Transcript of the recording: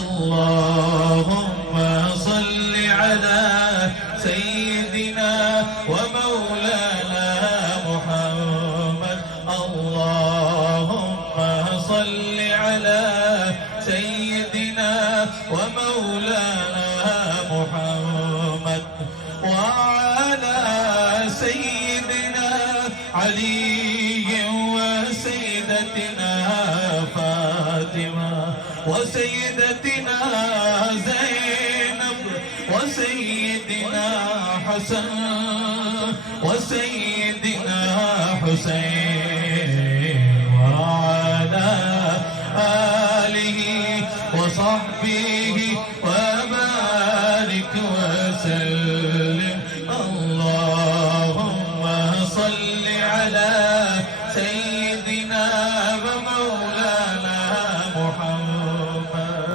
اللهم صل على سيدنا ومولانا محمد. اللهم صل على سيدنا ومولانا محمد وعلى سيدنا علي وسيدتنا فاطمة وسيدتنا زينب وسيدنا حسن وسيدنا حسين وعلى آله وصحبه وبارك وسلم.